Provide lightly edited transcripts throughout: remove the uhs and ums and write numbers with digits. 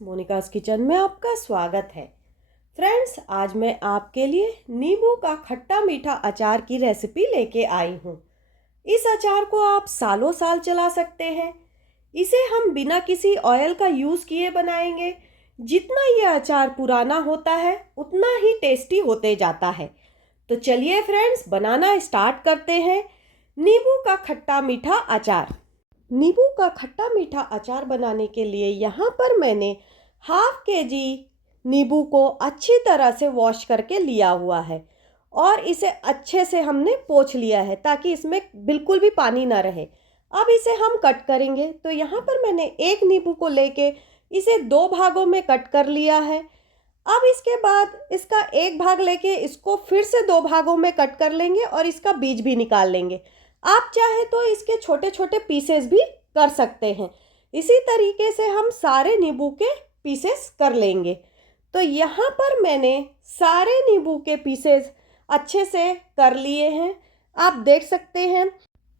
Monika's kitchen में आपका स्वागत है। फ्रेंड्स, आज मैं आपके लिए नींबू का खट्टा मीठा अचार की रेसिपी लेके आई हूँ। इस अचार को आप सालों साल चला सकते हैं। इसे हम बिना किसी ऑयल का यूज़ किए बनाएंगे। जितना ये अचार पुराना होता है उतना ही टेस्टी होते जाता है। तो चलिए फ्रेंड्स, बनाना स्टार्ट करते हैं नींबू का खट्टा मीठा अचार। नींबू का खट्टा मीठा अचार बनाने के लिए यहाँ पर मैंने हाफ केजी नींबू को अच्छी तरह से वॉश करके लिया हुआ है और इसे अच्छे से हमने पोंछ लिया है ताकि इसमें बिल्कुल भी पानी ना रहे। अब इसे हम कट करेंगे। तो यहाँ पर मैंने एक नींबू को लेके इसे दो भागों में कट कर लिया है। अब इसके बाद इसका एक भाग लेके इसको फिर से दो भागों में कट कर लेंगे और इसका बीज भी निकाल लेंगे। आप चाहे तो इसके छोटे छोटे पीसेस भी कर सकते हैं। इसी तरीके से हम सारे नींबू के पीसेस कर लेंगे। तो यहाँ पर मैंने सारे नींबू के पीसेस अच्छे से कर लिए हैं। आप देख सकते हैं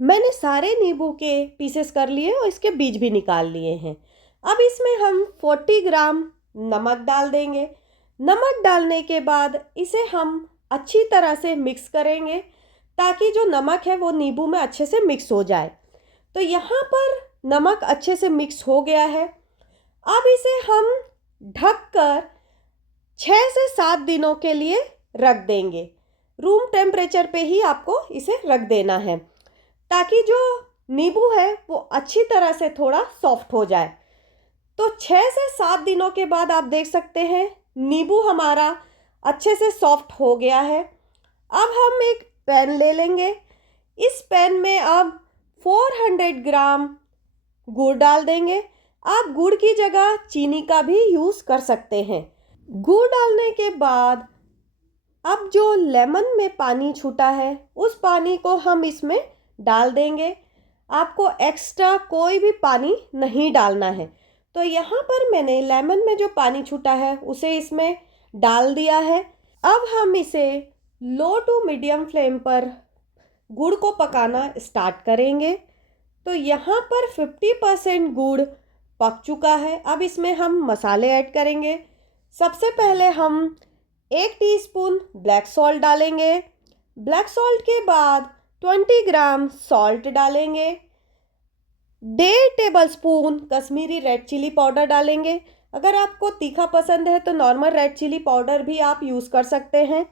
मैंने सारे नींबू के पीसेस कर लिए और इसके बीज भी निकाल लिए हैं। अब इसमें हम 40 ग्राम नमक डाल देंगे। नमक डालने के बाद इसे हम अच्छी तरह से मिक्स करेंगे ताकि जो नमक है वो नींबू में अच्छे से मिक्स हो जाए। तो यहाँ पर नमक अच्छे से मिक्स हो गया है। अब इसे हम ढककर 6 से 7 दिनों के लिए रख देंगे। रूम टेम्परेचर पे ही आपको इसे रख देना है ताकि जो नींबू है वो अच्छी तरह से थोड़ा सॉफ्ट हो जाए। तो 6 से 7 दिनों के बाद आप देख सकते हैं नींबू हमारा अच्छे से सॉफ्ट हो गया है। अब हम एक पैन ले लेंगे। इस पैन में अब 400 ग्राम गुड़ डाल देंगे। आप गुड़ की जगह चीनी का भी यूज़ कर सकते हैं। गुड़ डालने के बाद अब जो लेमन में पानी छूटा है उस पानी को हम इसमें डाल देंगे। आपको एक्स्ट्रा कोई भी पानी नहीं डालना है। तो यहाँ पर मैंने लेमन में जो पानी छूटा है उसे इसमें डाल दिया है। अब हम इसे लो टू मीडियम फ्लेम पर गुड़ को पकाना स्टार्ट करेंगे। तो यहाँ पर 50% गुड़ पक चुका है। अब इसमें हम मसाले ऐड करेंगे। सबसे पहले हम 1 टीस्पून ब्लैक सॉल्ट डालेंगे। ब्लैक सॉल्ट के बाद 20 ग्राम सॉल्ट डालेंगे। 1.5 tablespoon Kashmiri red chilli powder डालेंगे। अगर आपको तीखा पसंद है तो नॉर्मल रेड चिली पाउडर भी आप यूज़ कर सकते हैं।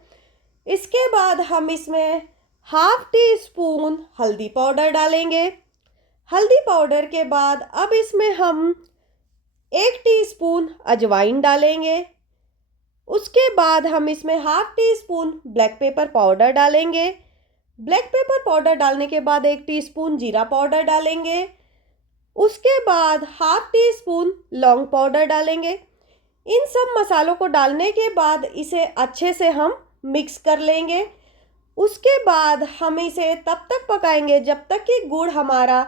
इसके बाद हम इसमें हाफ टी स्पून हल्दी पाउडर डालेंगे। हल्दी पाउडर के बाद अब इसमें हम 1 टीस्पून अजवाइन डालेंगे। उसके बाद हम इसमें half tea spoon black pepper powder डालेंगे। ब्लैक पेपर पाउडर डालने के बाद 1 टीस्पून जीरा पाउडर डालेंगे। उसके बाद हाफ टी स्पून लौंग पाउडर डालेंगे। इन सब मसालों को डालने के बाद इसे अच्छे से हम मिक्स कर लेंगे। उसके बाद हम इसे तब तक पकाएंगे जब तक कि गुड़ हमारा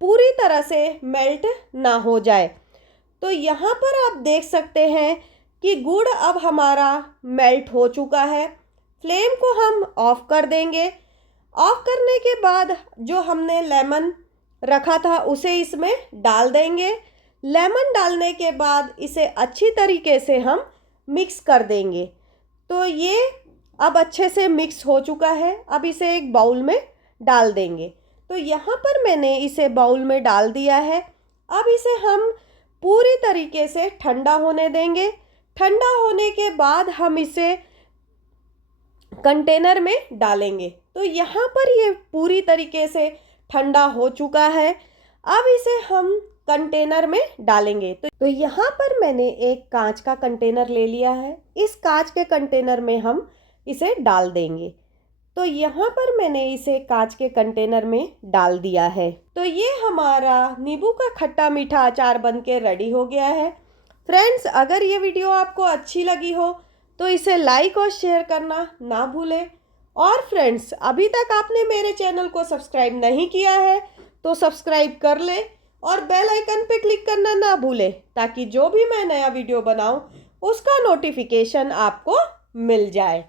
पूरी तरह से मेल्ट ना हो जाए। तो यहाँ पर आप देख सकते हैं कि गुड़ अब हमारा मेल्ट हो चुका है। फ्लेम को हम ऑफ कर देंगे। ऑफ करने के बाद जो हमने लेमन रखा था उसे इसमें डाल देंगे। लेमन डालने के बाद इसे अच्छी तरीके से हम मिक्स कर देंगे। तो ये अब अच्छे से मिक्स हो चुका है। अब इसे एक बाउल में डाल देंगे। तो यहाँ पर मैंने इसे बाउल में डाल दिया है। अब इसे हम पूरी तरीके से ठंडा होने देंगे। ठंडा होने के बाद हम इसे कंटेनर में डालेंगे। तो यहाँ पर ये पूरी तरीके से ठंडा हो चुका है। अब इसे हम कंटेनर में डालेंगे। तो यहाँ पर मैंने एक कांच का कंटेनर ले लिया है। इस कांच के कंटेनर में हम इसे डाल देंगे। तो यहाँ पर मैंने इसे कांच के कंटेनर में डाल दिया है। तो ये हमारा नींबू का खट्टा मीठा अचार बनके रेडी हो गया है। फ्रेंड्स, अगर ये वीडियो आपको अच्छी लगी हो तो इसे लाइक और शेयर करना ना भूलें। और फ्रेंड्स, अभी तक आपने मेरे चैनल को सब्सक्राइब नहीं किया है तो सब्सक्राइब कर लें और बेल आइकन पे क्लिक करना ना भूलें ताकि जो भी मैं नया वीडियो बनाऊं उसका नोटिफिकेशन आपको मिल जाए।